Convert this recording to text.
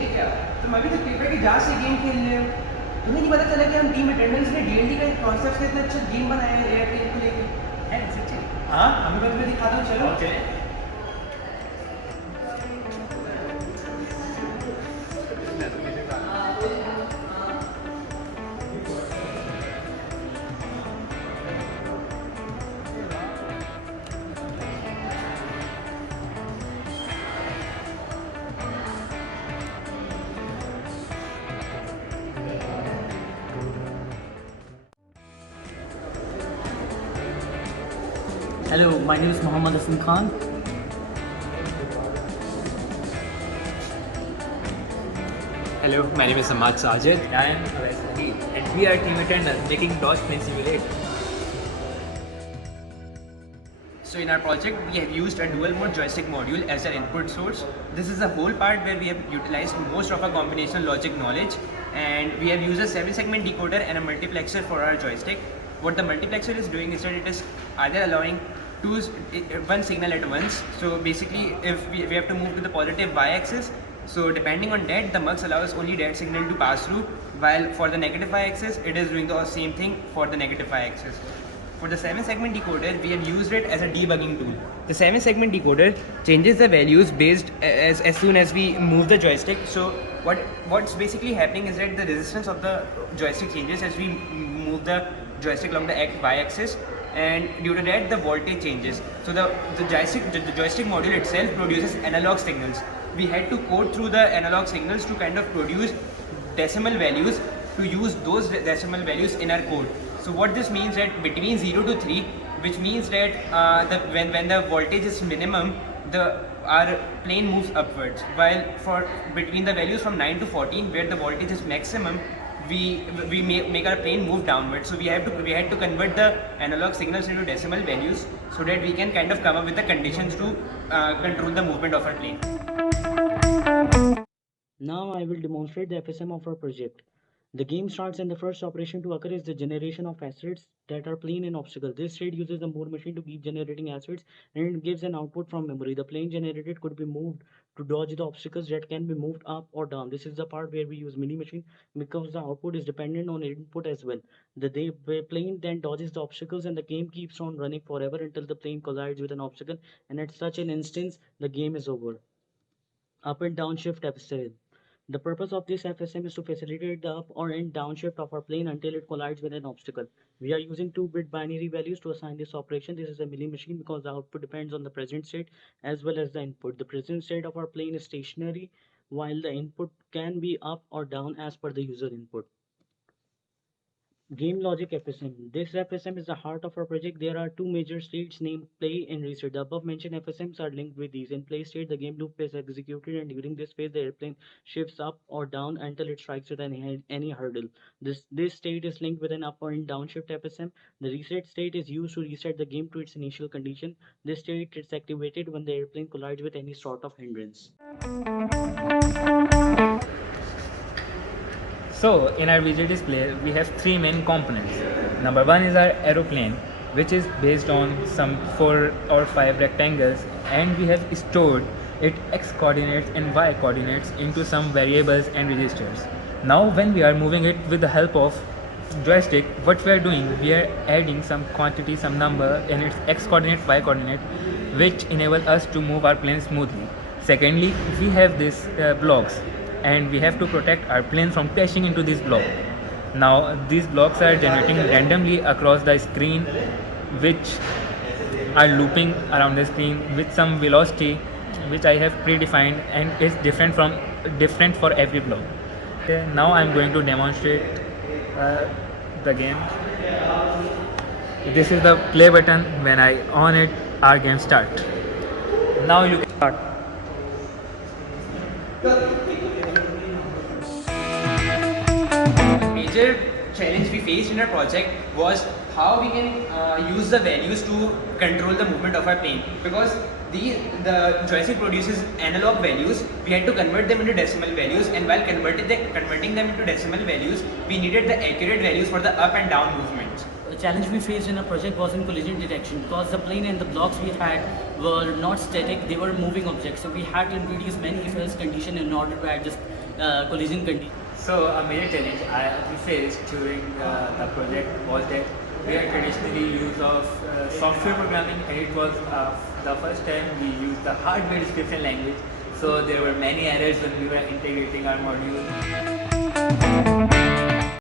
ये क्या? तुम अभी तक पेपर की जांच से गेम खेल रहे हो। तुम्हें नहीं पता चला कि हम टीम अटेंडेंस ने डीएनडी का कॉन्सेप्ट से इतना अच्छा गेम बनाया है एयर टीम को लेके। है सच्ची? हाँ, अभी मैं तुम्हें दिखाता हूँ, चलो। Okay. Hello, my name is Mohammad Hassan Khan. Hello, my name is Ahmad Sajid. I am Awais Ali, and we are team attender making Dodge Plane Simulate. So in our project, we have used a dual mode joystick module as an input source. This is the whole part where we have utilized most of our combinational logic knowledge, and we have used a 7-segment decoder and a multiplexer for our joystick. What the multiplexer is doing is that it is either allowing one signal at once. So basically, if we have to move to the positive y-axis, so depending on that, the mux allows only that signal to pass through, while for the negative y-axis, it is doing the same thing for the negative y-axis. For the 7-segment decoder, we have used it as a debugging tool. The 7-segment decoder changes the values based as soon as we move the joystick. So what's basically happening is that the resistance of the joystick changes as we move the joystick along the y-axis, and due to that the voltage changes. So the joystick module itself produces analog signals. We had to code through the analog signals to kind of produce decimal values, to use those decimal values in our code. So what this means that between 0 to 3, which means that when the voltage is minimum, our plane moves upwards, while for between the values from 9 to 14, where the voltage is maximum, we make our plane move downwards. So we had to convert the analog signals into decimal values so that we can kind of come up with the conditions to control the movement of our plane. Now I will demonstrate the FSM of our project. The game starts and the first operation to occur is the generation of assets that are plane and obstacle. This state uses the Moore machine to keep generating assets and it gives an output from memory. The plane generated could be moved to dodge the obstacles that can be moved up or down. This is the part where we use mini machine because the output is dependent on input as well. The plane then dodges the obstacles and the game keeps on running forever until the plane collides with an obstacle, and at such an instance the game is over. Up and down shift FSM. The purpose of this FSM is to facilitate the up or and downshift of our plane until it collides with an obstacle. We are using 2-bit binary values to assign this operation. This is a milli machine because the output depends on the present state as well as the input. The present state of our plane is stationary while the input can be up or down as per the user input. Game Logic FSM. This FSM is the heart of our project. There are two major states named play and reset. The above mentioned FSMs are linked with these. In play state, the game loop is executed, and during this phase, the airplane shifts up or down until it strikes with any hurdle. This state is linked with an up or downshift FSM. The reset state is used to reset the game to its initial condition. This state is activated when the airplane collides with any sort of hindrance. So in our visual display, we have three main components. Number one is our aeroplane, which is based on some 4 or 5 rectangles, and we have stored its x coordinates and y coordinates into some variables and registers. Now when we are moving it with the help of joystick, what we are doing, we are adding some quantity, some number in its x coordinate, y coordinate, which enable us to move our plane smoothly. Secondly, we have these blocks, and we have to protect our plane from crashing into this block. Now these blocks are generating randomly across the screen, which are looping around the screen with some velocity which I have predefined and is different for every block. Okay, now I'm going to demonstrate the game. This is the play button. When I on it, our game start. Now you can start. Major challenge we faced in our project was how we can use the values to control the movement of our plane, because the joystick produces analog values. We had to convert them into decimal values, and while converting them into decimal values, we needed the accurate values for the up and down movements. The challenge we faced in our project was in collision detection because the plane and the blocks we had were not static, they were moving objects. So we had to introduce many if-else conditions in order to adjust collision condition. So a major challenge we faced during the project was that we had traditionally used of software programming, and it was the first time we used the hardware description language. So there were many errors when we were integrating our module.